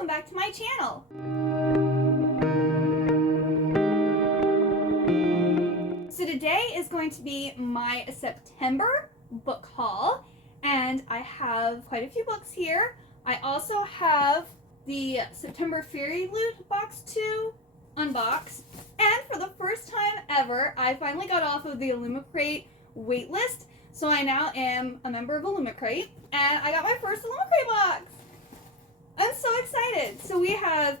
welcome back to my channel. So today is going to be my September book haul, and I have quite a few books here. I also have the September Fairyloot box to unbox, and for the first time ever, I finally got off of the Illumicrate waitlist, so I now am a member of Illumicrate, and I got my first Illumicrate box! I'm so excited! So we have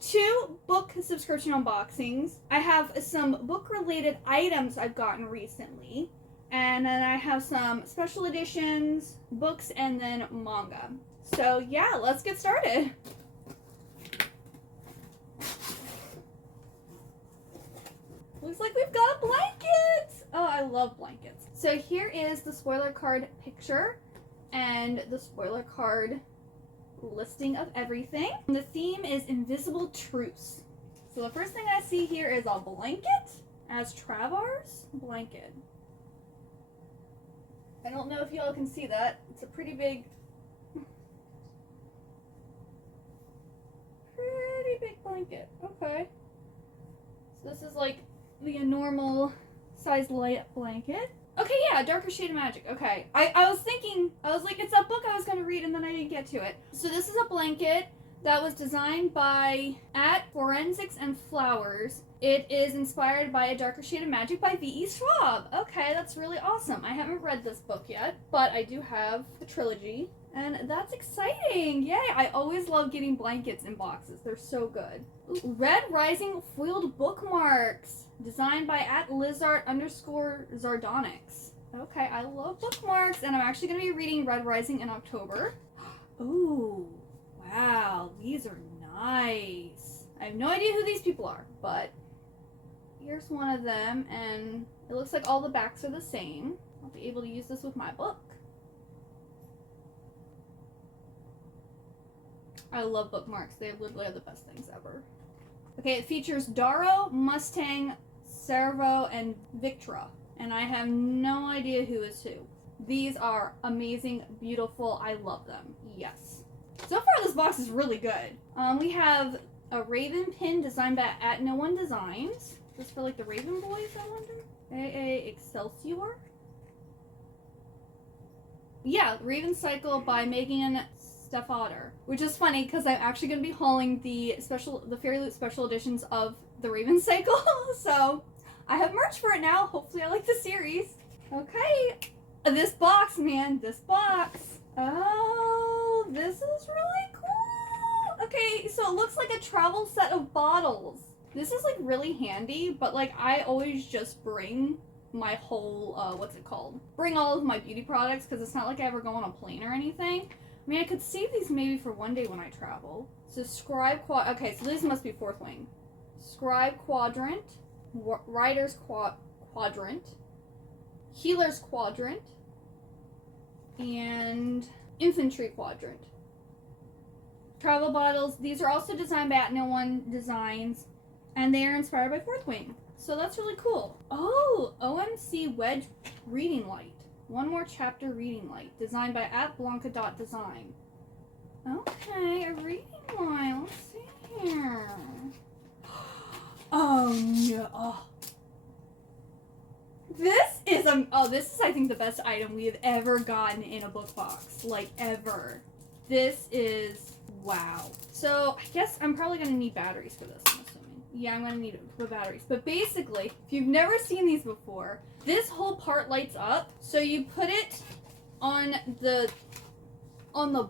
2 book subscription unboxings. I have some book-related items I've gotten recently, and then I have some special editions, books, and then manga. So yeah, let's get started. Looks like we've got a blanket! Oh, I love blankets. So here is the spoiler card picture and the spoiler card listing of everything. The theme is Invisible Truce. So the first thing I see here is a blanket as Travar's blanket. I don't know if y'all can see that. It's a pretty big blanket. Okay. So this is like the normal size light blanket. Okay, yeah, Darker Shade of Magic. Okay. I was thinking, I was like, it's a book I was going to read and then I didn't get to it. So this is a blanket that was designed by Forensics and Flowers. It is inspired by A Darker Shade of Magic by V.E. Schwab. Okay, that's really awesome. I haven't read this book yet, but I do have the trilogy, and that's exciting. Yay, I always love getting blankets in boxes. They're so good. Ooh, Red Rising foiled bookmarks, designed by @Lizard_Zardonics. Okay, I love bookmarks, and I'm actually going to be reading Red Rising in October. Ooh, wow, these are nice. I have no idea who these people are, but here's one of them, and it looks like all the backs are the same. I'll be able to use this with my book. I love bookmarks. They literally are the best things ever. Okay, it features Darrow, Mustang, Servo, and Victra, and I have no idea who is who. These are amazing, beautiful. I love them. Yes. So far, this box is really good. We have a Raven pin designed by @NoOneDesigns. Just for like the Raven boys, I wonder. AA Excelsior. Yeah, Raven Cycle by Megan Steffader, which is funny because I'm actually going to be hauling the Fairyloot special editions of the Raven Cycle. So I have merch for it now. Hopefully I like the series. Okay, this box, man, this box. Oh, this is really cool. Okay, so it looks like a travel set of bottles. This is like really handy, but like I always just bring my whole, bring all of my beauty products, because it's not like I ever go on a plane or anything. I mean, I could save these maybe for one day when I travel. So Scribe okay, so these must be Fourth Wing. Scribe Quadrant, Rider's Quadrant, Healer's Quadrant, and Infantry Quadrant. Travel bottles, these are also designed by @NoOneDesigns, and they are inspired by Fourth Wing. So that's really cool. Oh, OMC Wedge Reading Light. One More Chapter Reading Light, designed by @Blanca.Design. Okay, a reading light. Let's see here. Oh no. Oh. This is I think the best item we have ever gotten in a book box. Like ever. This is wow. So I guess I'm probably gonna need batteries for this, I'm assuming. Yeah, I'm gonna need the batteries. But basically, if you've never seen these before, this whole part lights up. So you put it on the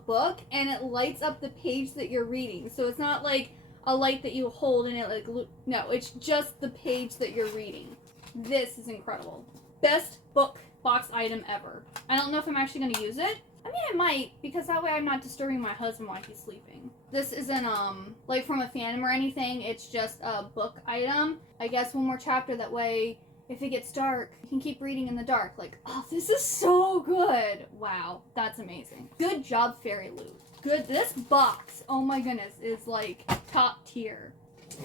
book and it lights up the page that you're reading. So it's not like a light that you hold and it like, no, it's just the page that you're reading. This is incredible. Best book box item ever. I don't know if I'm actually going to use it. I mean, I might, because that way I'm not disturbing my husband while he's sleeping. This isn't, like from a fandom or anything. It's just a book item. I guess one more chapter, that way if it gets dark, you can keep reading in the dark. Like, oh, this is so good. Wow, that's amazing. Good job, Fairyloot. Good. This box, oh my goodness, is like top tier.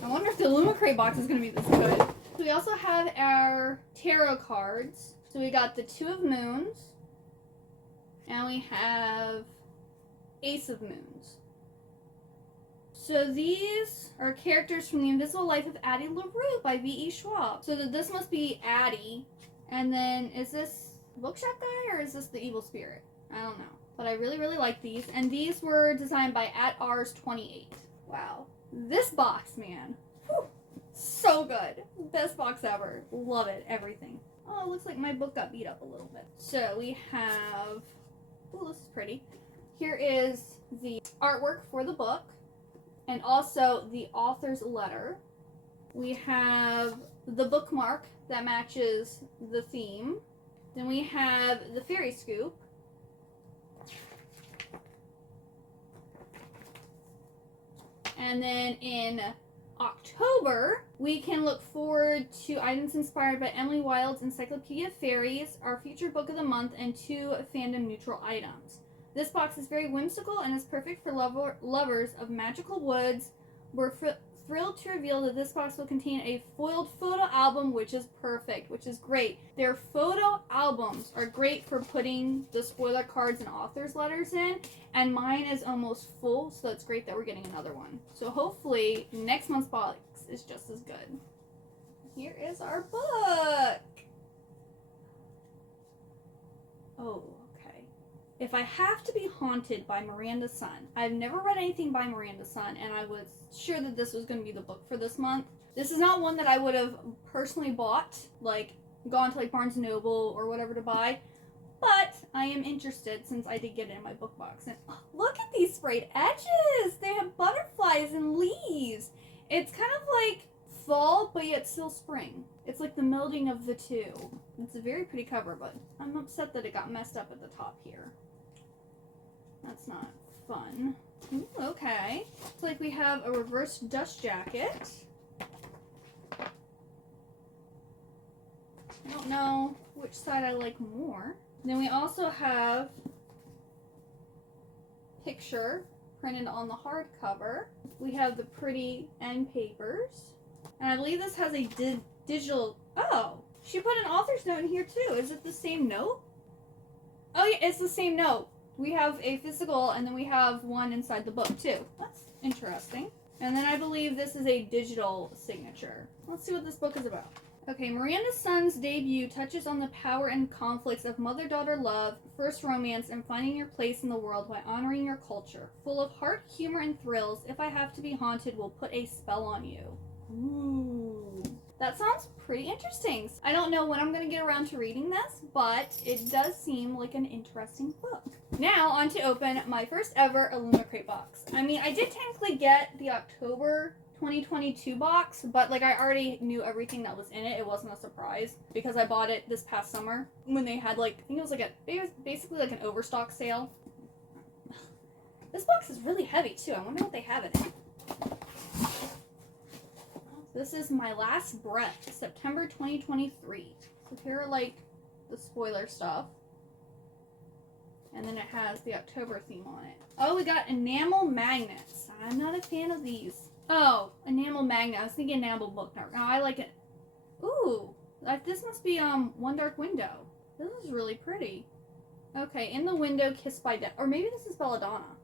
I wonder if the Illumicrate box is going to be this good. So we also have our tarot cards. So we got the Two of Moons. And we have Ace of Moons. So these are characters from The Invisible Life of Addie LaRue by V.E. Schwab. So this must be Addie. And then is this bookshop guy or is this the evil spirit? I don't know. But I really, really like these. And these were designed by @Rs28. Wow. This box, man. Whew. So good. Best box ever. Love it. Everything. Oh, it looks like my book got beat up a little bit. So we have... Oh, this is pretty. Here is the artwork for the book. And also the author's letter. We have the bookmark that matches the theme. Then we have the fairy scoop. And then in October, we can look forward to items inspired by Emily Wilde's Encyclopedia of Fairies, our featured book of the month, and 2 fandom-neutral items. This box is very whimsical and is perfect for lovers of magical woods. We're thrilled to reveal that this box will contain a foiled photo album, which is perfect, which is great. Their photo albums are great for putting the spoiler cards and author's letters in, and mine is almost full, so it's great that we're getting another one. So hopefully next month's box is just as good. Here is our book. Oh. If I have to be haunted by Miranda Sun, I've never read anything by Miranda Sun, and I was sure that this was going to be the book for this month. This is not one that I would have personally bought, like gone to like Barnes & Noble or whatever to buy, but I am interested since I did get it in my book box. And oh, look at these sprayed edges! They have butterflies and leaves. It's kind of like fall, but yet still spring. It's like the melding of the two. It's a very pretty cover, but I'm upset that it got messed up at the top here. That's not fun. Ooh, okay. It's like we have a reverse dust jacket. I don't know which side I like more. Then we also have picture printed on the hardcover. We have the pretty end papers. And I believe this has a digital... Oh! She put an author's note in here too. Is it the same note? Oh yeah, it's the same note. We have a physical, and then we have one inside the book, too. That's interesting. And then I believe this is a digital signature. Let's see what this book is about. Okay, Miranda Sun's debut touches on the power and conflicts of mother-daughter love, first romance, and finding your place in the world while honoring your culture. Full of heart, humor, and thrills, If I Have to Be Haunted will put a spell on you. Ooh. That sounds pretty interesting. I don't know when I'm going to get around to reading this, but it does seem like an interesting book. Now, on to open my first ever Illumicrate box. I mean, I did technically get the October 2022 box, but like I already knew everything that was in it. It wasn't a surprise because I bought it this past summer when they had like, I think it was like it was basically like an overstock sale. This box is really heavy too. I wonder what they have in it. This is My Last Breath, September 2023. So here are like the spoiler stuff. And then it has the October theme on it. Oh, we got enamel magnets. I'm not a fan of these. Oh, enamel magnet. I was thinking enamel bookmark. Oh, I like it. Ooh, like this must be One Dark Window. This is really pretty. Okay, In the Window, Kissed by Death. Or maybe this is Belladonna.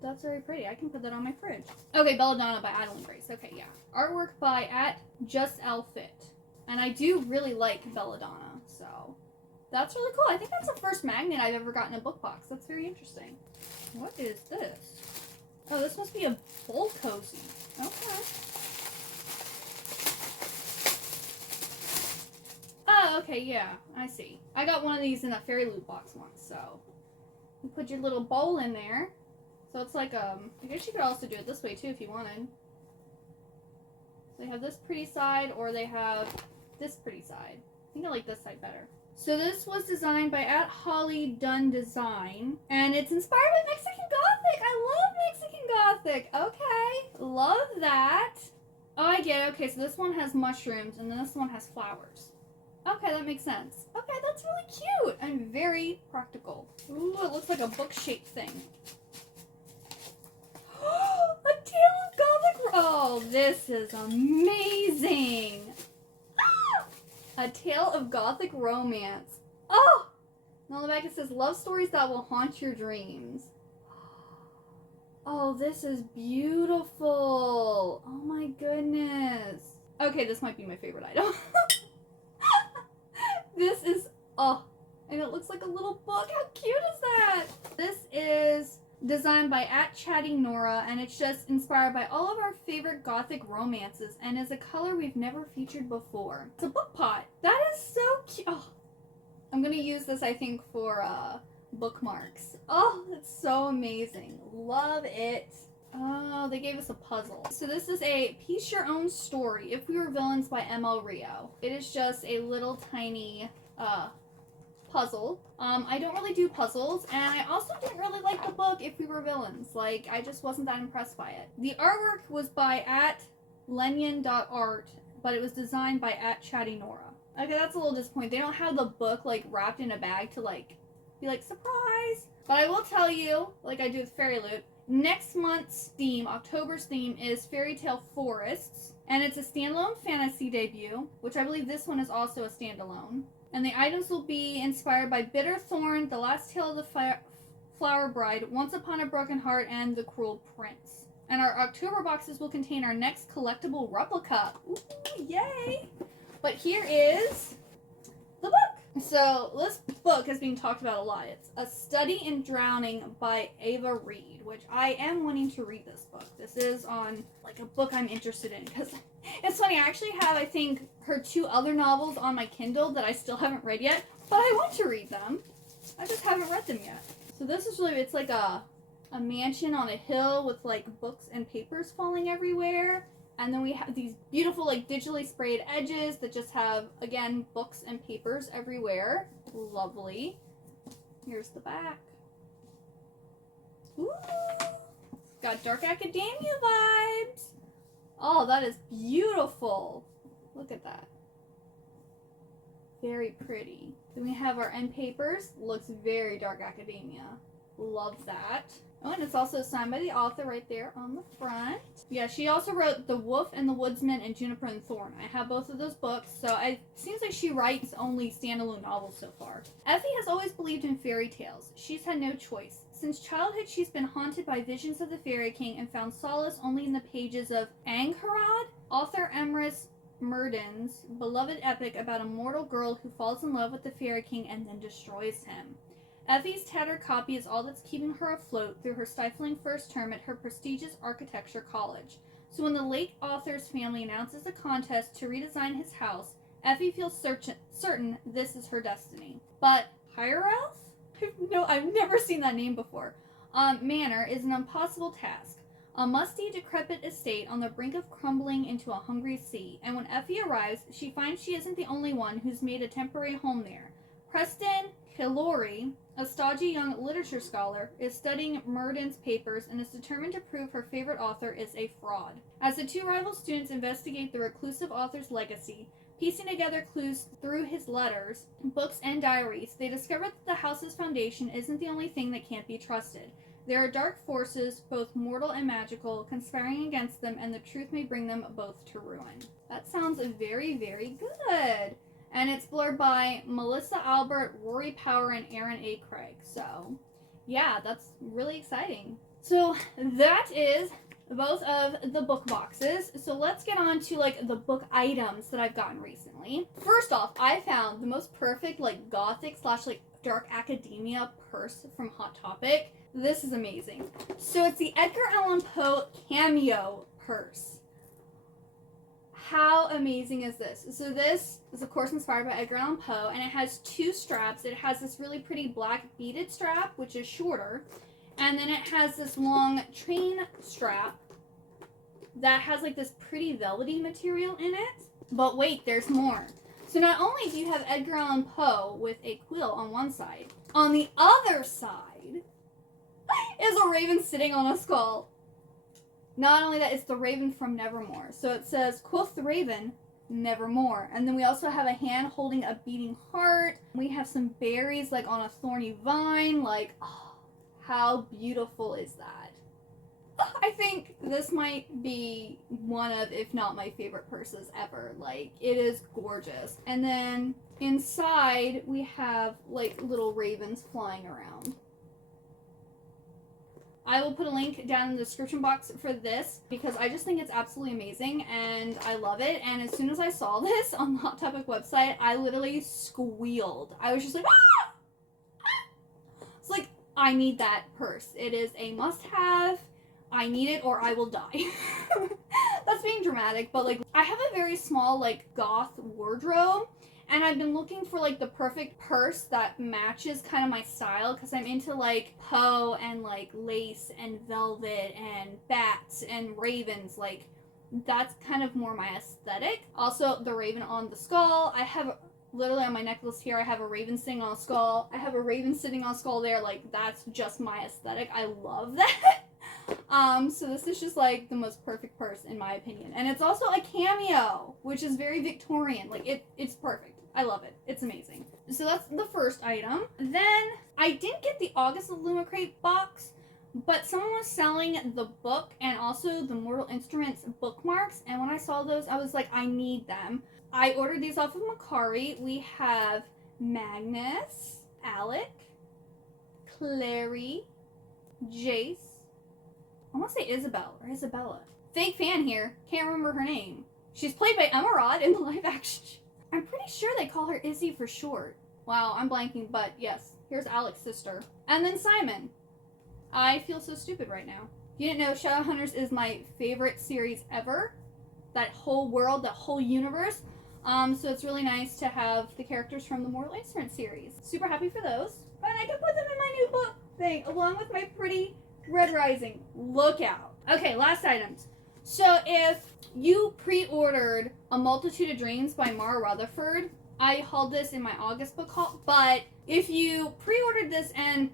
That's very pretty. I can put that on my fridge. Okay, Belladonna by Adeline Grace. Okay, yeah. Artwork by @JustElFit. And I do really like Belladonna, so that's really cool. I think that's the first magnet I've ever gotten in a book box. That's very interesting. What is this? Oh, this must be a bowl cozy. Okay. Oh, okay, yeah. I see. I got one of these in a Fairyloot box once, so you put your little bowl in there. So it's like, I guess you could also do it this way too if you wanted. They have this pretty side, or they have this pretty side. I think I like this side better. So this was designed by @HollyDunnDesign, and it's inspired by Mexican Gothic. I love Mexican Gothic. Okay, love that. Oh, I get it. Okay, so this one has mushrooms, and then this one has flowers. Okay, that makes sense. Okay, that's really cute and very practical. Ooh, it looks like a book-shaped thing. A Tale of Gothic... Oh, this is amazing. A Tale of Gothic Romance. Oh! And on the back it says, love stories that will haunt your dreams. Oh, this is beautiful. Oh my goodness. Okay, this might be my favorite item. This is, oh, and it looks like a little book. How cute is that? This is designed by @ChattyNora, and it's just inspired by all of our favorite gothic romances and is a color we've never featured before. It's a book pot. That is so cute. Oh, I'm gonna use this, I think, for bookmarks. Oh, it's so amazing. Love it. Oh, they gave us a puzzle. So this is a Piece Your Own Story, If We Were Villains by ML Rio. It is just a little tiny puzzle. I don't really do puzzles, and I also didn't really like the book If We Were Villains. Like, I just wasn't that impressed by it. The artwork was by @lenyon.art, but it was designed by @ChattyNora. Okay, that's a little disappointing. They don't have the book, like, wrapped in a bag to, like, be like, surprise! But I will tell you, like I do with Fairyloot, next month's theme, October's theme, is Fairy Tale Forests, and it's a standalone fantasy debut, which I believe this one is also a standalone. And the items will be inspired by Bitter Thorn, The Last Tale of the Flower Bride, Once Upon a Broken Heart, and The Cruel Prince. And our October boxes will contain our next collectible replica. Ooh, yay! But here is the book. So this book is being talked about a lot. It's A Study in Drowning by Ava Reed, which I am wanting to read this book. This is on, like, a book I'm interested in, because it's funny, I actually have, I think, her 2 other novels on my Kindle that I still haven't read yet, but I want to read them. I just haven't read them yet. So this is really, it's like a mansion on a hill with, like, books and papers falling everywhere. And then we have these beautiful, like, digitally sprayed edges that just have, again, books and papers everywhere. Lovely. Here's the back. Ooh! Got Dark Academia vibes. Oh, that is beautiful. Look at that. Very pretty. Then we have our end papers. Looks very Dark Academia. Love that. Oh, and it's also signed by the author right there on the front. Yeah, she also wrote The Wolf and the Woodsman and Juniper and Thorn. I have both of those books, so it seems like she writes only standalone novels so far. Effie has always believed in fairy tales. She's had no choice. Since childhood, she's been haunted by visions of the Fairy King and found solace only in the pages of Angharad, author Emrys Murden's beloved epic about a mortal girl who falls in love with the Fairy King and then destroys him. Effie's tattered copy is all that's keeping her afloat through her stifling first term at her prestigious architecture college. So when the late author's family announces a contest to redesign his house, Effie feels certain this is her destiny. But Hierelf? I've never seen that name before. Manor is an impossible task. A musty, decrepit estate on the brink of crumbling into a hungry sea. And when Effie arrives, she finds she isn't the only one who's made a temporary home there. Preston Hillary, a stodgy young literature scholar, is studying Murden's papers and is determined to prove her favorite author is a fraud. As the 2 rival students investigate the reclusive author's legacy, piecing together clues through his letters, books, and diaries, they discover that the house's foundation isn't the only thing that can't be trusted. There are dark forces, both mortal and magical, conspiring against them, and the truth may bring them both to ruin. That sounds very, very good. And it's blurred by Melissa Albert, Rory Power, and Aaron A. Craig. So, yeah, that's really exciting. So, that is both of the book boxes. So, let's get on to, like, the book items that I've gotten recently. First off, I found the most perfect, like, gothic / like, dark academia purse from Hot Topic. This is amazing. So, it's the Edgar Allan Poe cameo purse. How amazing is this? So this is, of course, inspired by Edgar Allan Poe, and it has 2 straps. It has this really pretty black beaded strap, which is shorter, and then it has this long train strap that has, like, this pretty velvety material in it. But wait, there's more. So not only do you have Edgar Allan Poe with a quill on one side, on the other side is a raven sitting on a skull. Not only that, it's the raven from Nevermore. So it says, quoth the raven, nevermore. And then we also have a hand holding a beating heart. We have some berries, like, on a thorny vine. Like, oh, how beautiful is that? I think this might be one of, if not my favorite purses ever. Like, it is gorgeous. And then inside, we have, like, little ravens flying around. I will put a link down in the description box for this because I just think it's absolutely amazing and I love it. And as soon as I saw this on the Hot Topic website, I literally squealed. I was just like, ah! It's like, I need that purse. It is a must-have. I need it or I will die. That's being dramatic, but like, I have a very small like goth wardrobe. And I've been looking for, like, the perfect purse that matches kind of my style because I'm into, like, Poe and, like, lace and velvet and bats and ravens. Like, that's kind of more my aesthetic. Also, the raven on the skull. I have, literally on my necklace here, I have a raven sitting on a skull. I have a raven sitting on a skull there. Like, that's just my aesthetic. I love that. So this is just, like, the most perfect purse, in my opinion. And it's also a cameo, which is very Victorian. Like, it's perfect. I love it. It's amazing. So that's the first item. Then I didn't get the August Illumicrate box, but someone was selling the book and also the Mortal Instruments bookmarks. And when I saw those, I was like, I need them. I ordered these off of Macari. We have Magnus, Alec, Clary, Jace. I want to say Isabel or Isabella. Fake fan here. Can't remember her name. She's played by Emma Rodd in the live action. I'm pretty sure they call her Izzy for short. Wow, I'm blanking, but yes. Here's Alec's sister. And then Simon. I feel so stupid right now. If you didn't know, Shadowhunters is my favorite series ever. That whole world, that whole universe. So it's really nice to have the characters from the Mortal Instruments series. Super happy for those. And I can put them in my new book thing, along with my pretty Red Rising. Look out. Okay, last items. So if you pre-ordered A Multitude of Dreams by Mara Rutherford, I hauled this in my August book haul, but if you pre-ordered this and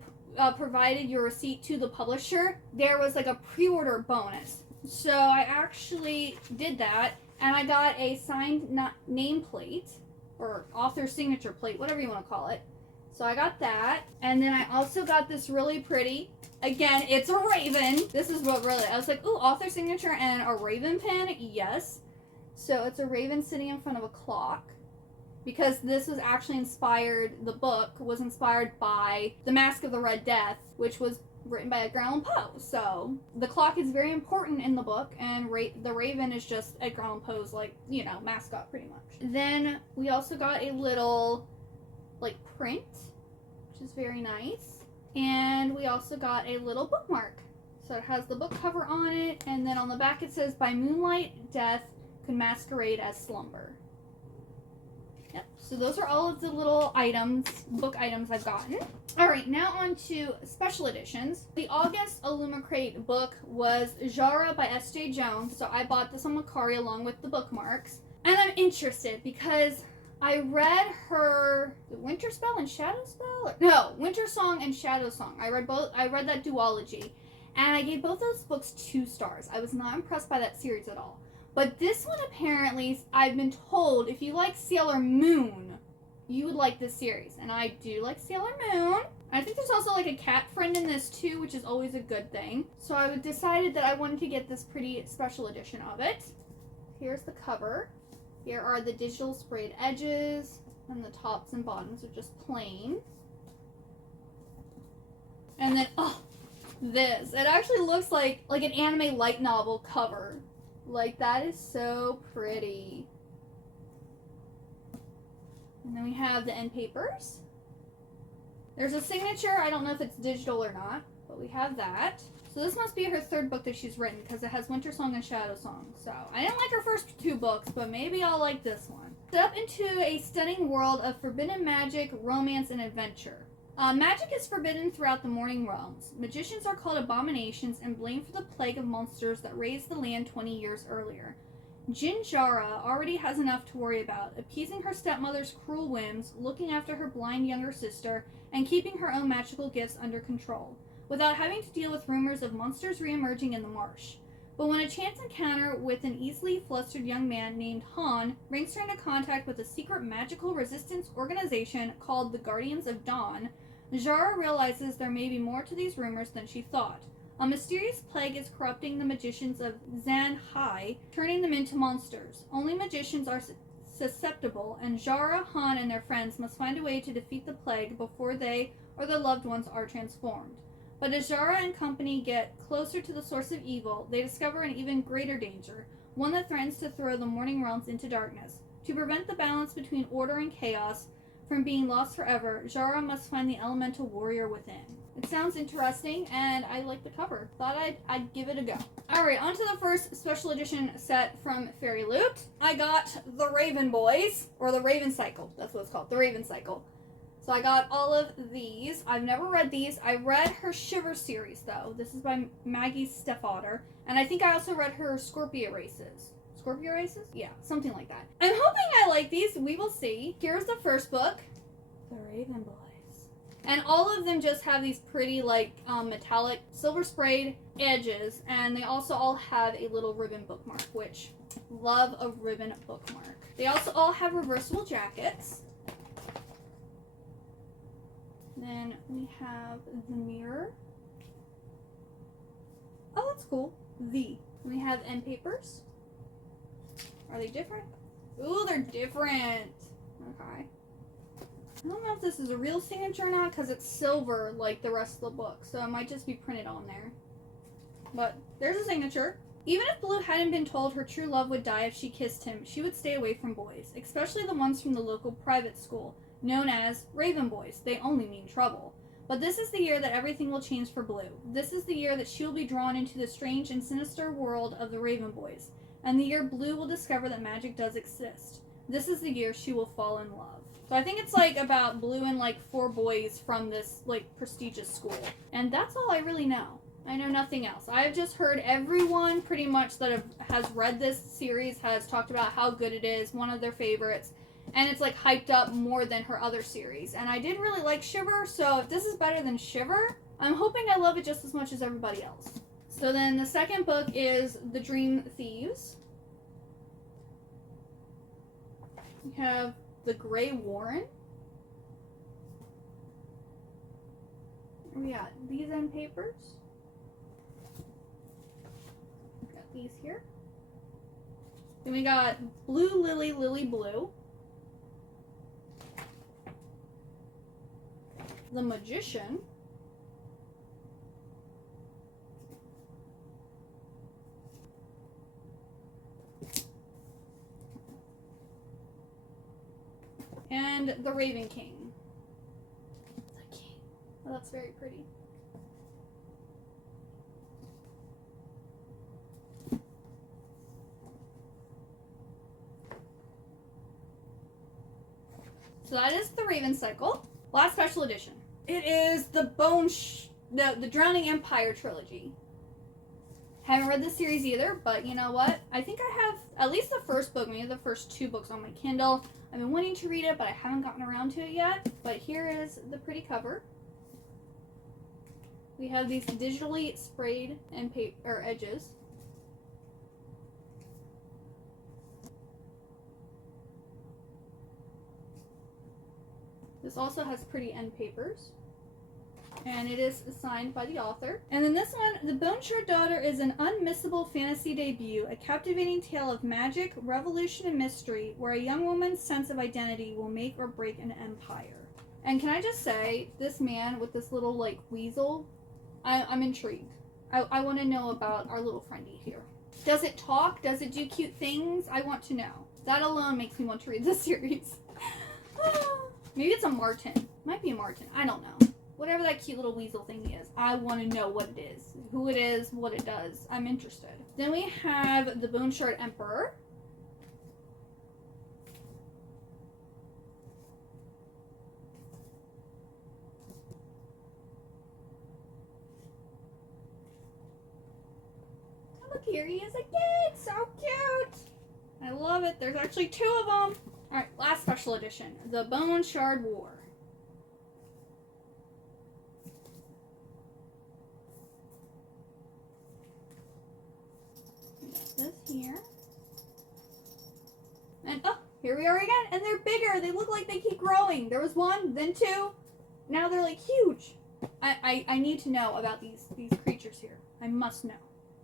provided your receipt to the publisher, there was like a pre-order bonus. So I actually did that, and I got a signed nameplate, or author signature plate, whatever you want to call it. So I got that, and then I also got this really pretty, again, it's a raven. This is what really, I was like, ooh, author signature and a raven pin, yes. So it's a raven sitting in front of a clock, because this was actually inspired, the book was inspired by The Mask of the Red Death, which was written by Edgar Allan Poe. So the clock is very important in the book, and the raven is just Edgar Allan Poe's, like, you know, mascot pretty much. Then we also got a little, like, print, which is very nice. And we also got a little bookmark. So it has the book cover on it, and then on the back it says, by moonlight, death could masquerade as slumber. Yep, so those are all of the little items, book items I've gotten. Alright, now on to special editions. The August Illumicrate book was Jara by S.J. Jones, so I bought this on Macari along with the bookmarks. And I'm interested because I read her Winter Spell and Shadow Spell? No, Winter Song and Shadow Song. I read both. I read that duology, and I gave both those books 2 stars. I was not impressed by that series at all. But this one, apparently, I've been told, if you like Sailor Moon, you would like this series. And I do like Sailor Moon. I think there's also like a cat friend in this too, which is always a good thing. So I decided that I wanted to get this pretty special edition of it. Here's the cover. Here are the digital sprayed edges, and the tops and bottoms are just plain. And then, oh, this. It actually looks like an anime light novel cover. Like, that is so pretty. And then we have the end papers. There's a signature. I don't know if it's digital or not, but we have that. So this must be her 3rd book that she's written, because it has Winter Song and Shadow Song. So I didn't like her first 2 books, but maybe I'll like this one. Step into a stunning world of forbidden magic, romance, and adventure. Magic is forbidden throughout the Morning Realms. Magicians are called abominations and blamed for the plague of monsters that razed the land 20 years earlier. Jin Jara already has enough to worry about, appeasing her stepmother's cruel whims, looking after her blind younger sister, and keeping her own magical gifts under control, without having to deal with rumors of monsters re-emerging in the marsh. But when a chance encounter with an easily flustered young man named Han brings her into contact with a secret magical resistance organization called the Guardians of Dawn, Jara realizes there may be more to these rumors than she thought. A mysterious plague is corrupting the magicians of Zanhai, turning them into monsters. Only magicians are susceptible, and Jara, Han, and their friends must find a way to defeat the plague before they or their loved ones are transformed. But as Zara and company get closer to the source of evil, they discover an even greater danger, one that threatens to throw the morning realms into darkness. To prevent the balance between order and chaos from being lost forever, Zara must find the elemental warrior within. It sounds interesting, and I like the cover. Thought I'd give it a go. Alright, on to the first special edition set from Fairyloot. I got the Raven Boys, or the Raven Cycle. That's what it's called, the Raven Cycle. So I got all of these. I've never read these. I read her Shiver series, though. This is by Maggie's stepdaughter. And I think I also read her Scorpio Races. Scorpio Races? Yeah, something like that. I'm hoping I like these. We will see. Here's the first book. The Raven Boys. And all of them just have these pretty, like, metallic silver sprayed edges. And they also all have a little ribbon bookmark, which, love a ribbon bookmark. They also all have reversible jackets. Then we have the mirror. Oh, that's cool. We have end papers. Are they different? Ooh, they're different. Okay. I don't know if this is a real signature or not because it's silver like the rest of the book, so it might just be printed on there. But there's a signature. Even if Blue hadn't been told her true love would die if she kissed him, she would stay away from boys, especially the ones from the local private school, known as Raven Boys. They only mean trouble. But this is the year that everything will change for Blue. This is the year that she will be drawn into the strange and sinister world of the Raven Boys, and the year Blue will discover that magic does exist. This is the year she will fall in love. So I think it's like about Blue and like 4 boys from this like prestigious school. And that's all I really know. I know nothing else. I've just heard everyone pretty much that has read this series has talked about how good it is, one of their favorites. And it's like hyped up more than her other series. And I did really like Shiver, so if this is better than Shiver, I'm hoping I love it just as much as everybody else. So then the second book is The Dream Thieves. We have The Grey Warren. We got these end papers. We got these here. Then we got Blue Lily, Lily Blue. The Magician. And the Raven King. The King. Oh, that's very pretty. So that is the Raven Cycle. Last special edition. It is the the Drowning Empire trilogy. Haven't read this series either, but you know what? I think I have at least the first book, maybe the first 2 books on my Kindle. I've been wanting to read it, but I haven't gotten around to it yet. But here is the pretty cover. We have these digitally sprayed edges. This also has pretty end papers. And it is signed by the author. And then this one, The Bone Shard Daughter is an unmissable fantasy debut, a captivating tale of magic, revolution, and mystery, where a young woman's sense of identity will make or break an empire. And can I just say, this man with this little, like, weasel, I'm intrigued. I want to know about our little friendie here. Does it talk? Does it do cute things? I want to know. That alone makes me want to read this series. Maybe it's a marten. Might be a marten. I don't know. Whatever that cute little weasel thing is. I want to know what it is. Who it is, what it does. I'm interested. Then we have the Bone Shard Emperor. Oh, look, here he is again. So cute. I love it. There's actually 2 of them. Alright, last special edition. The Bone Shard War. This here. And oh, here we are again. And they're bigger. They look like they keep growing. There was 1, then 2. Now they're like huge. I need to know about these creatures here. I must know.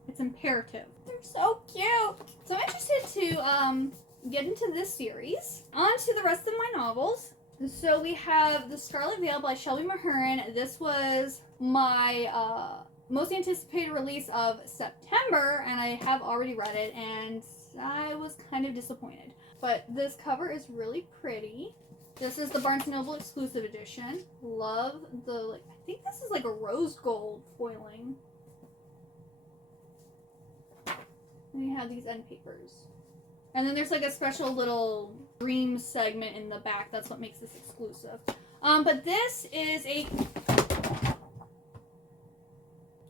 It's imperative. They're so cute. So I'm interested to get into this series. On to the rest of my novels. So we have The Scarlet Veil by Shelby Mahurin. This was my most anticipated release of September, and I have already read it, and I was kind of disappointed. But this cover is really pretty. This is the Barnes & Noble exclusive edition. Love the, like, I think this is like a rose gold foiling. And we have these end papers. And then there's like a special little dream segment in the back. That's what makes this exclusive. But this is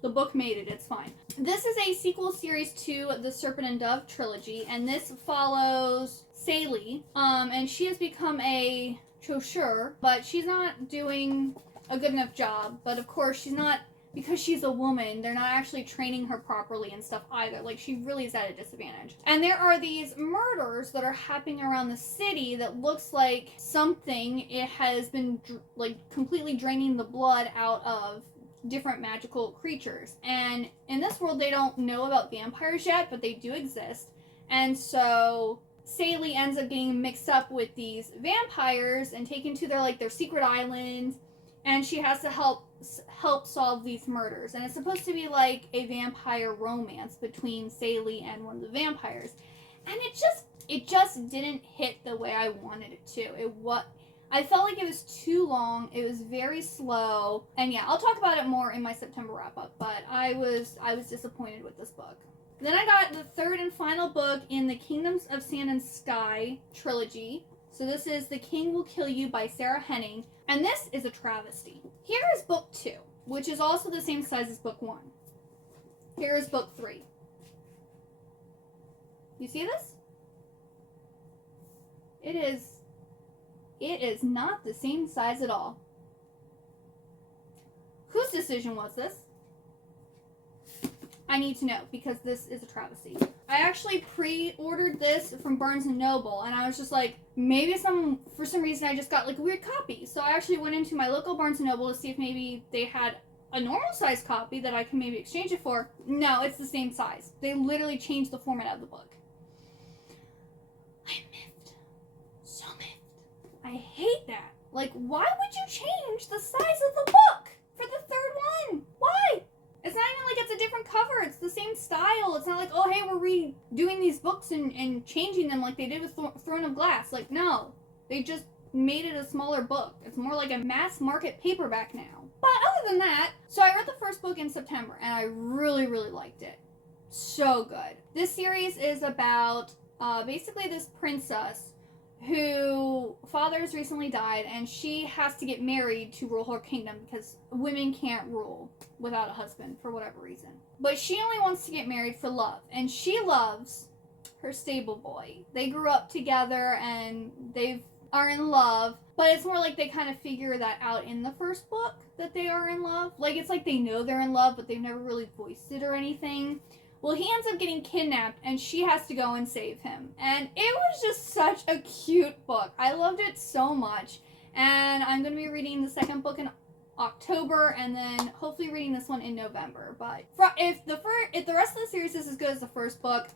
the book made it, it's fine. This is a sequel series to the Serpent and Dove trilogy, and this follows Saley. And she has become a chauffeur, but she's not doing a good enough job. But of course, she's not, because she's a woman, they're not actually training her properly and stuff either. Like, she really is at a disadvantage. And there are these murders that are happening around the city that looks like something, it has been, like, completely draining the blood out of different magical creatures. And in this world, they don't know about vampires yet, but they do exist. And so Saley ends up getting mixed up with these vampires and taken to their secret island, and she has to help solve these murders. And it's supposed to be like a vampire romance between Saley and one of the vampires. And it just didn't hit the way I wanted it to. I felt like it was too long. It was very slow. And yeah, I'll talk about it more in my September wrap-up, but I was disappointed with this book. Then I got the third and final book in the Kingdoms of Sand and Sky trilogy. So this is The King Will Kill You by Sarah Henning. And this is a travesty. Here is book 2, which is also the same size as book 1. Here is book 3. You see this? It is not the same size at all. Whose decision was this? I need to know, because this is a travesty. I actually pre-ordered this from Barnes & Noble, and I was just like, maybe for some reason I just got like a weird copy. So I actually went into my local Barnes & Noble to see if maybe they had a normal size copy that I can maybe exchange it for. No, it's the same size. They literally changed the format of the book. I'm miffed. So miffed. I hate that. Like, why would you change the size of the book for the third one? Why? It's not even like it's a different cover. It's the same style. It's not like, oh, hey, we're redoing these books and changing them like they did with Throne of Glass. Like, no. They just made it a smaller book. It's more like a mass market paperback now. But other than that, so I read the first book in September, and I really, really liked it. So good. This series is about basically this princess who father's recently died, and she has to get married to rule her kingdom because women can't rule without a husband for whatever reason. But she only wants to get married for love, and she loves her stable boy. They grew up together and they are in love, but it's more like they kind of figure that out in the first book that they are in love. Like, it's like they know they're in love, but they've never really voiced it or anything. Well, he ends up getting kidnapped, and she has to go and save him. And it was just such a cute book. I loved it so much. And I'm going to be reading the second book in October, and then hopefully reading this one in November. But if the rest of the series is as good as the first book,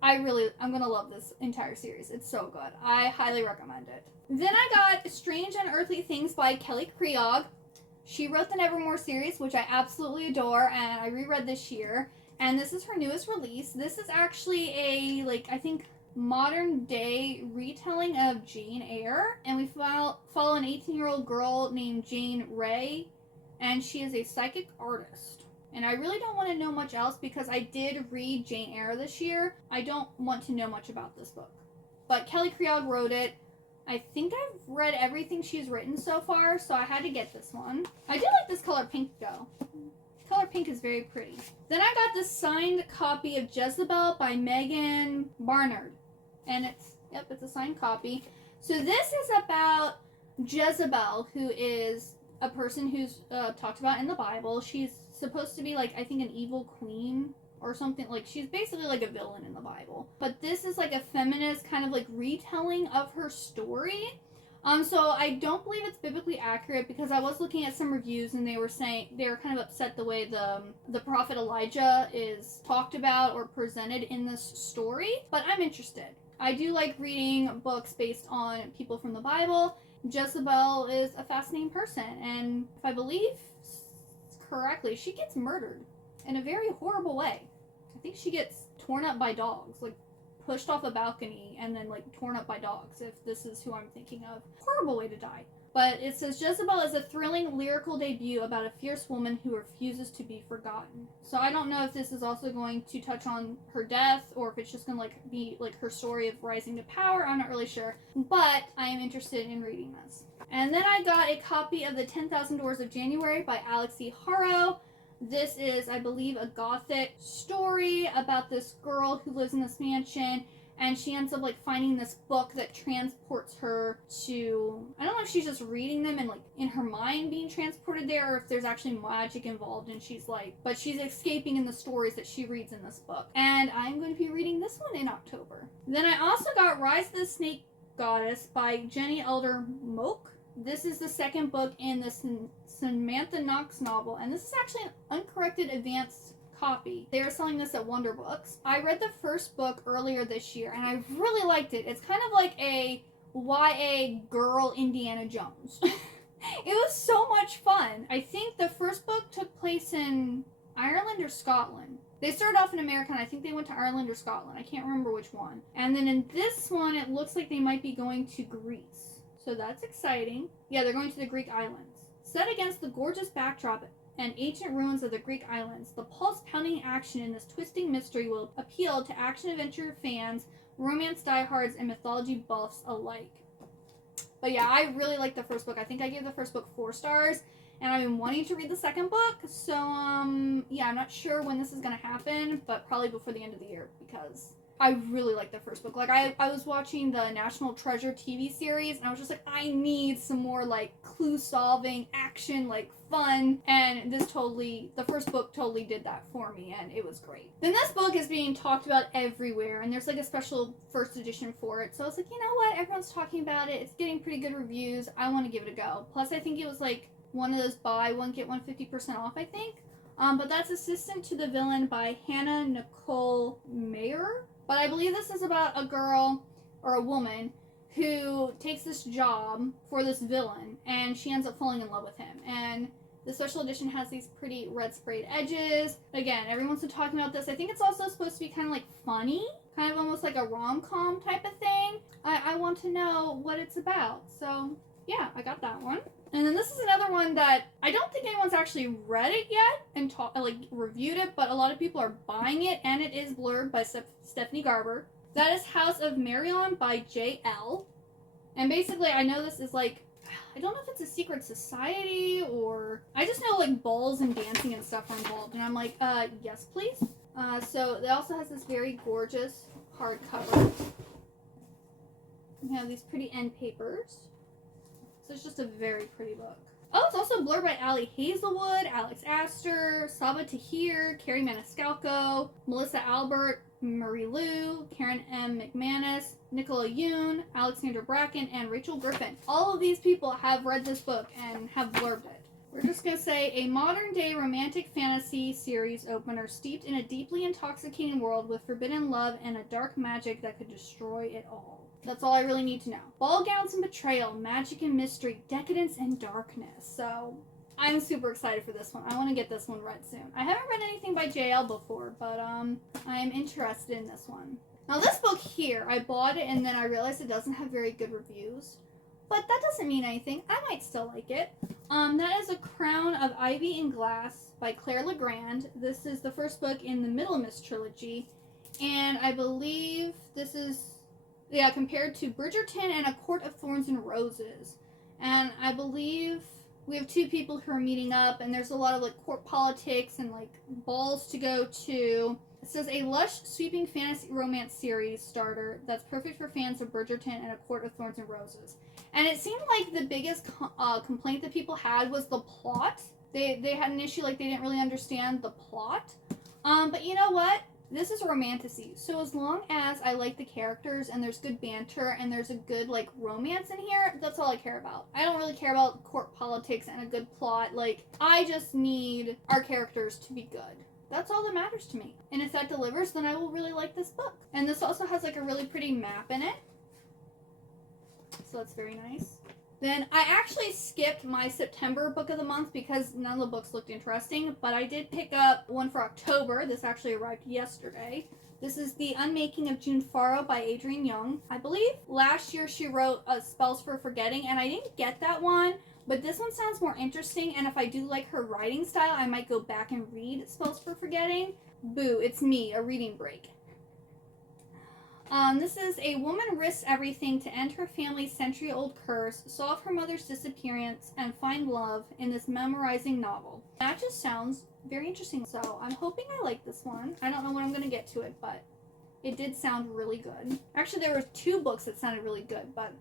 I'm going to love this entire series. It's so good. I highly recommend it. Then I got Strange Unearthly Things by Kelly Creog. She wrote the Nevermore series, which I absolutely adore, and I reread this year. And this is her newest release. This is actually a, I think, modern day retelling of Jane Eyre. And we follow an 18-year-old girl named Jane Ray. And she is a psychic artist. And I really don't want to know much else because I did read Jane Eyre this year. I don't want to know much about this book. But Kelly Creog wrote it. I think I've read everything she's written so far, so I had to get this one. I did like this color pink, though. Color pink is very pretty. Then I got this signed copy of Jezebel by Megan Barnard. And it's a signed copy. So this is about Jezebel, who is a person who's talked about in the Bible. She's supposed to be, I think, an evil queen or something. She's basically like a villain in the Bible. But this is a feminist kind of retelling of her story. So I don't believe it's biblically accurate because I was looking at some reviews and they were saying they were kind of upset the way the prophet Elijah is talked about or presented in this story. But I'm interested. I do like reading books based on people from the Bible. Jezebel is a fascinating person, and if I believe correctly, she gets murdered in a very horrible way. I think she gets torn up by dogs, like pushed off a balcony and then like torn up by dogs, if this is who I'm thinking of. Horrible way to die. But it says Jezebel is a thrilling lyrical debut about a fierce woman who refuses to be forgotten. So I don't know if this is also going to touch on her death or if it's just going to like be like her story of rising to power. I'm not really sure. But I am interested in reading this. And then I got a copy of The 10,000 Doors of January by Alex E. Harrow. This is, I believe, a gothic story about this girl who lives in this mansion, and she ends up like finding this book that transports her to, I don't know if she's just reading them and like in her mind being transported there, or if there's actually magic involved, and she's like, but she's escaping in the stories that she reads in this book. And I'm going to be reading this one in October. Then I also got Rise of the Snake Goddess by Jenny Elder Moak. This is the second book in the Samantha Knox novel, and this is actually an uncorrected advanced copy. They are selling this at Wonder Books. I read the first book earlier this year, and I really liked it. It's kind of like a YA girl Indiana Jones. It was so much fun. I think the first book took place in Ireland or Scotland. They started off in America, and I think they went to Ireland or Scotland. I can't remember which one. And then in this one, it looks like they might be going to Greece. So that's exciting. Yeah, they're going to the Greek islands. Set against the gorgeous backdrop and ancient ruins of the Greek islands, the pulse-pounding action in this twisting mystery will appeal to action-adventure fans, romance diehards, and mythology buffs alike. But yeah, I really liked the first book. I think I gave the first book 4 stars, and I've been wanting to read the second book. So, yeah, I'm not sure when this is going to happen, but probably before the end of the year, because I really like the first book. Like, I was watching the National Treasure TV series, and I was just like, I need some more, like, clue-solving, action, like, fun. And the first book totally did that for me, and it was great. Then this book is being talked about everywhere, and there's, like, a special first edition for it. So I was like, you know what? Everyone's talking about it. It's getting pretty good reviews. I want to give it a go. Plus, I think it was, like, one of those buy one, get one 50% off, I think. But that's Assistant to the Villain by Hannah Nicole Mayer. But I believe this is about a girl, or a woman, who takes this job for this villain, and she ends up falling in love with him. And the special edition has these pretty red sprayed edges. Again, everyone's been talking about this. I think it's also supposed to be kind of like funny, kind of almost like a rom-com type of thing. I want to know what it's about. So, yeah, I got that one. And then this is another one that I don't think anyone's actually read it yet and reviewed it, but a lot of people are buying it, and it is blurred by Stephanie Garber. That is House of Marion by J.L. And basically, I know this is like, I don't know if it's a secret society, or I just know like balls and dancing and stuff are involved, and I'm like, yes, please. So it also has this very gorgeous hardcover. We have these pretty end papers. So it's just a very pretty book. Oh, it's also blurred by Ali Hazelwood, Alex Astor, Saba Tahir, Carrie Maniscalco, Melissa Albert, Marie Lu, Karen M. McManus, Nicola Yoon, Alexandra Bracken, and Rachel Griffin. All of these people have read this book and have blurbed it. We're just going to say, a modern-day romantic fantasy series opener steeped in a deeply intoxicating world with forbidden love and a dark magic that could destroy it all. That's all I really need to know. Ball gowns and betrayal, magic and mystery, decadence and darkness. So, I'm super excited for this one. I want to get this one read soon. I haven't read anything by JL before, but I'm interested in this one. Now, this book here, I bought it and then I realized it doesn't have very good reviews. But that doesn't mean anything. I might still like it. That is A Crown of Ivy and Glass by Claire Legrand. This is the first book in the Middle Mist trilogy. And I believe this is, yeah, compared to Bridgerton and A Court of Thorns and Roses. And I believe we have 2 people who are meeting up, and there's a lot of, like, court politics and, like, balls to go to. It says, a lush, sweeping fantasy romance series starter that's perfect for fans of Bridgerton and A Court of Thorns and Roses. And it seemed like the biggest complaint that people had was the plot. They had an issue, like, they didn't really understand the plot. But you know what? This is romantasy, so as long as I like the characters and there's good banter and there's a good, like, romance in here, that's all I care about. I don't really care about court politics and a good plot. Like, I just need our characters to be good. That's all that matters to me. And if that delivers, then I will really like this book. And this also has, like, a really pretty map in it. So that's very nice. Then I actually skipped my September book of the month because none of the books looked interesting, but I did pick up one for October. This actually arrived yesterday. This is The Unmaking of June Farrow by Adrienne Young. I believe last year she wrote Spells for Forgetting, and I didn't get that one, but this one sounds more interesting, and if I do like her writing style, I might go back and read Spells for Forgetting. Boo, it's me, a reading break. This is a woman risks everything to end her family's century-old curse, solve her mother's disappearance, and find love in this memorizing novel. That just sounds very interesting, so I'm hoping I like this one. I don't know when I'm going to get to it, but it did sound really good. Actually, there were 2 books that sounded really good, but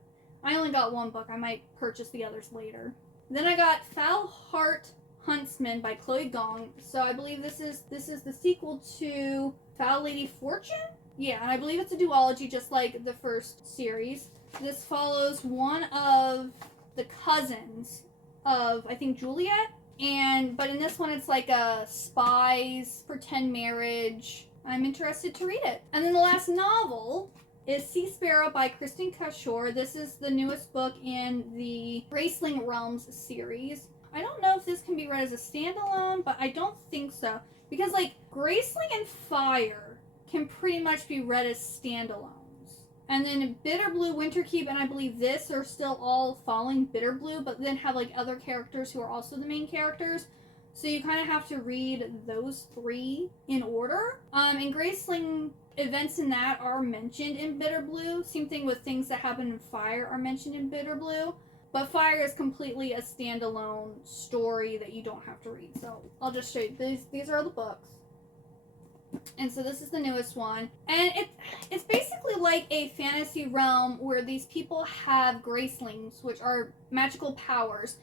I only got 1 book. I might purchase the others later. Then I got Foul Heart Huntsman by Chloe Gong. So I believe this is the sequel to Foul Lady Fortune? Yeah, and I believe it's a duology just like the first series. This follows one of the cousins of, I think, Juliet. But in this one it's like a spies, pretend marriage. I'm interested to read it. And then the last novel is Sea Sparrow by Kristen Cashore. This is the newest book in the Graceling Realms series. I don't know if this can be read as a standalone, but I don't think so. Because, like, Graceling and Fire can pretty much be read as standalones. And then Bitter Blue, Winterkeep, and I believe this are still all following Bitter Blue, but then have, like, other characters who are also the main characters. So you kind of have to read those 3 in order. And Graceling events in that are mentioned in Bitter Blue. Same thing with things that happen in Fire are mentioned in Bitter Blue. But Fire is completely a standalone story that you don't have to read. So I'll just show you. These are all the books. And so this is the newest one. And it's basically like a fantasy realm where these people have gracelings, which are magical powers.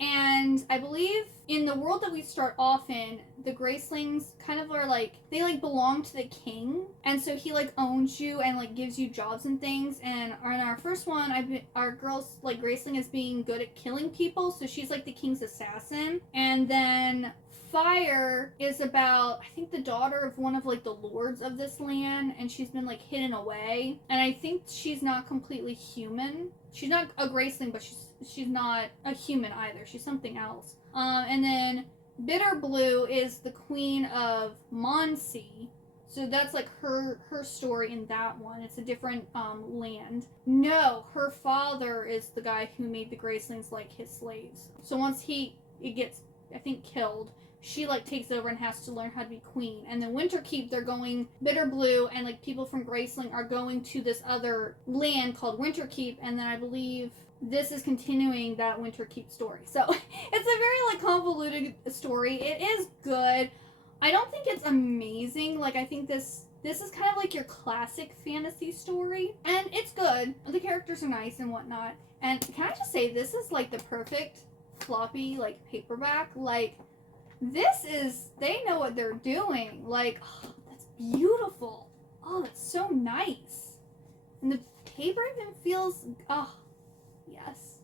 And I believe in the world that we start off in, the gracelings kind of are like, they like belong to the king. And so he like owns you and like gives you jobs and things. And in our first one, our girl's like graceling is being good at killing people. So she's like the king's assassin. And then Fire is about, I think, the daughter of one of like the lords of this land, and she's been like hidden away. And I think she's not completely human. She's not a graceling, but she's not a human either. She's something else. And then Bitter Blue is the queen of Monsea. So that's like her story in that one. It's a different land. No, her father is the guy who made the gracelings like his slaves. So once it gets, I think, killed, she like takes over and has to learn how to be queen. And then Winterkeep, they're going Bitter Blue, and like people from Graceling are going to this other land called Winterkeep. And then I believe this is continuing that Winterkeep story. So it's a very like convoluted story. It is good. I don't think it's amazing. Like, I think this is kind of like your classic fantasy story, and it's good. The characters are nice and whatnot. And can I just say, this is like the perfect floppy like paperback. Like, they know what they're doing. Like, oh, that's beautiful. Oh, that's so nice. And the paper even feels, oh, yes.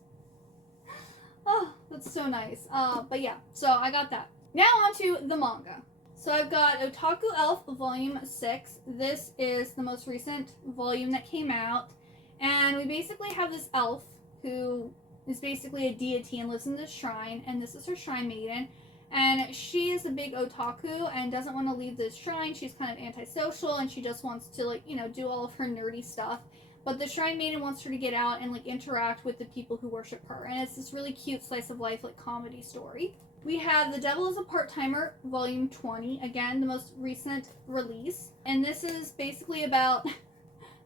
Oh, that's so nice. But yeah, so I got that. Now on to the manga. So I've got Otaku Elf Volume 6. This is the most recent volume that came out. And we basically have this elf who is basically a deity and lives in this shrine. And this is her shrine maiden. And she is a big otaku and doesn't want to leave this shrine. She's kind of antisocial and she just wants to, like, you know, do all of her nerdy stuff. But the shrine maiden wants her to get out and, like, interact with the people who worship her. And it's this really cute slice of life, like, comedy story. We have The Devil is a Part-Timer, Volume 20. Again, the most recent release. And this is basically about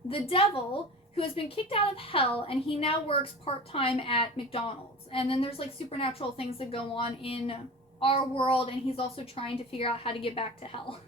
the devil who has been kicked out of hell, and he now works part-time at McDonald's. And then there's, like, supernatural things that go on in our world, and he's also trying to figure out how to get back to hell.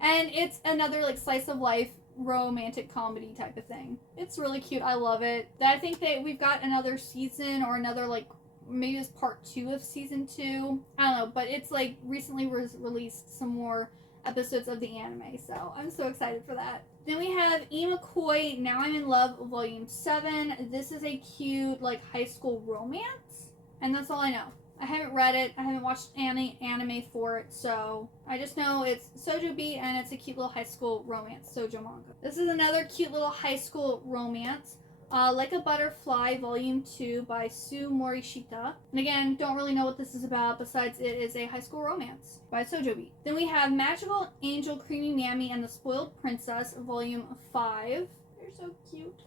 And it's another, like, slice of life romantic comedy type of thing. It's really cute. I love it. I think that we've got another season, or another, like, maybe it's part 2 of season 2. I don't know, but it's like recently released some more episodes of the anime, so I'm so excited for that. Then we have Imakoi Now I'm in Love Volume 7. This is a cute, like, high school romance, and that's all I know. I haven't read it. I haven't watched anime for it, so I just know it's Shoujo beat and it's a cute little high school romance Shoujo manga. This is another cute little high school romance. Like a Butterfly, Volume 2 by Sue Morishita. And again, don't really know what this is about, besides it is a high school romance by Sojobi. Then we have Magical Angel Creamy Mammy and the Spoiled Princess, Volume 5. They're so cute.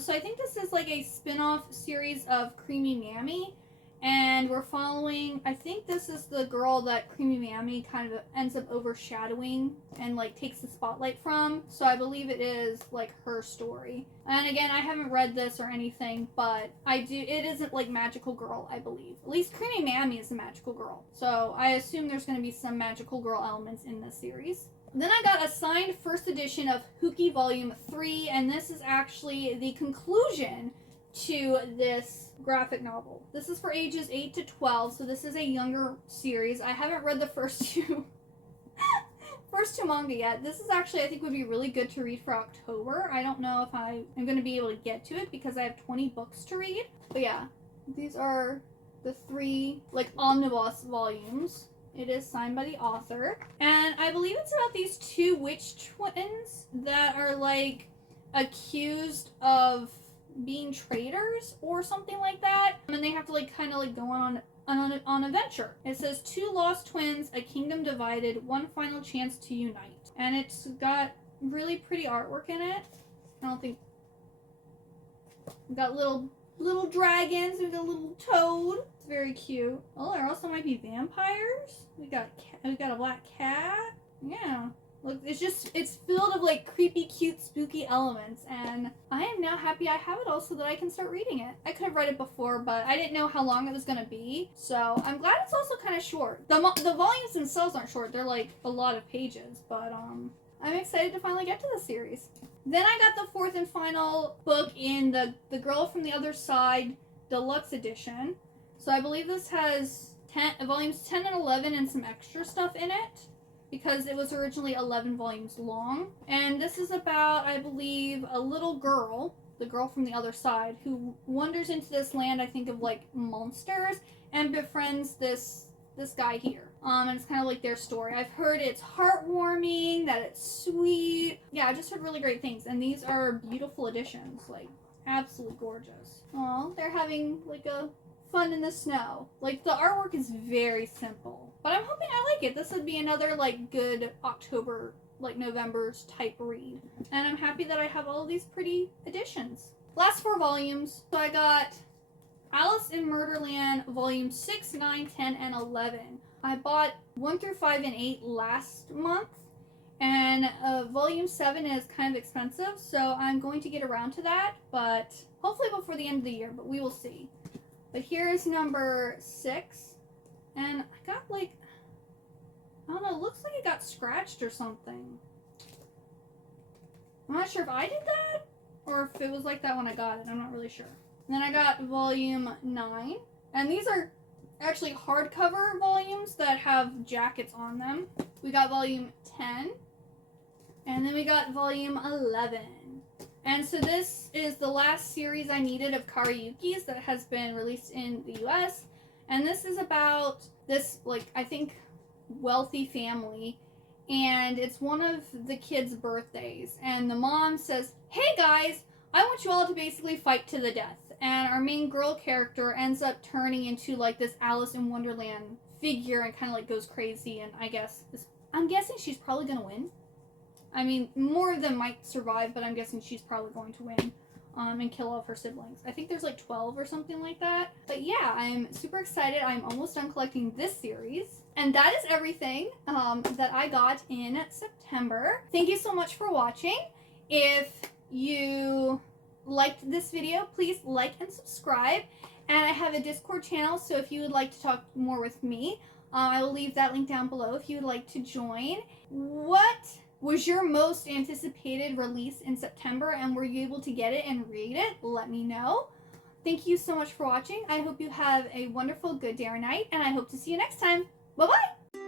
So I think this is like a spin-off series of Creamy Mammy. And we're following, I think this is the girl that Creamy Mammy kind of ends up overshadowing and like takes the spotlight from. So I believe it is like her story. And again, I haven't read this or anything, but it isn't like Magical Girl, I believe. At least Creamy Mammy is a magical girl. So I assume there's going to be some magical girl elements in this series. Then I got a signed first edition of Hooky Volume 3, and this is actually the conclusion to this graphic novel. This is for ages 8 to 12, so this is a younger series. I haven't read the first two manga yet. This is actually, I think, would be really good to read for October. I don't know if I am going to be able to get to it because I have 20 books to read. But yeah, these are the 3 like omnibus volumes. It is signed by the author. And I believe it's about these 2 witch twins that are like accused of being traitors or something like that, and they have to like kind of like go on a venture. It says 2 lost twins, a kingdom divided, one final chance to unite, and it's got really pretty artwork in it. I don't think we've got little dragons. We've got a little toad. It's very cute. Oh, there also might be vampires. We got a black cat. Yeah. Look, it's filled of like creepy, cute, spooky elements, and I am now happy I have it all so that I can start reading it. I could have read it before, but I didn't know how long it was going to be, so I'm glad it's also kind of short. The volumes themselves aren't short, they're like a lot of pages, but I'm excited to finally get to the series. Then I got the 4th and final book in the Girl from the Other Side Deluxe Edition. So I believe this has volumes 10 and 11 and some extra stuff in it, because it was originally 11 volumes long. And this is about, I believe, a little girl, the girl from the other side, who wanders into this land, I think, of like monsters, and befriends this guy here. And it's kind of like their story. I've heard it's heartwarming, that it's sweet. Yeah, I just heard really great things. And these are beautiful editions, like absolutely gorgeous. Aw, they're having like a fun in the snow. Like the artwork is very simple, but I'm hoping I like it. This would be another like good October, like November's type read, and I'm happy that I have all of these pretty editions. Last 4 volumes. So I got Alice in Murderland volume 6, 9, 10, and 11. I bought 1 through 5 and 8 last month, and volume 7 is kind of expensive, so I'm going to get around to that, but hopefully before the end of the year, but we will see. But here is number 6, and I got like, I don't know, it looks like it got scratched or something. I'm not sure if I did that, or if it was like that when I got it, I'm not really sure. And then I got volume 9, and these are actually hardcover volumes that have jackets on them. We got volume 10, and then we got volume 11. And so this is the last series I needed of Karayuki's that has been released in the US. And this is about this, like, I think, wealthy family. And it's one of the kids' birthdays. And the mom says, hey guys, I want you all to basically fight to the death. And our main girl character ends up turning into, like, this Alice in Wonderland figure and kind of, like, goes crazy. And I'm guessing she's probably going to win. I mean, more of them might survive, but I'm guessing she's probably going to win and kill all of her siblings. I think there's like 12 or something like that. But yeah, I'm super excited. I'm almost done collecting this series. And that is everything that I got in September. Thank you so much for watching. If you liked this video, please like and subscribe. And I have a Discord channel, so if you would like to talk more with me, I will leave that link down below if you would like to join. What was your most anticipated release in September, and were you able to get it and read it? Let me know. Thank you so much for watching. I hope you have a wonderful, good day or night, and I hope to see you next time. Bye-bye!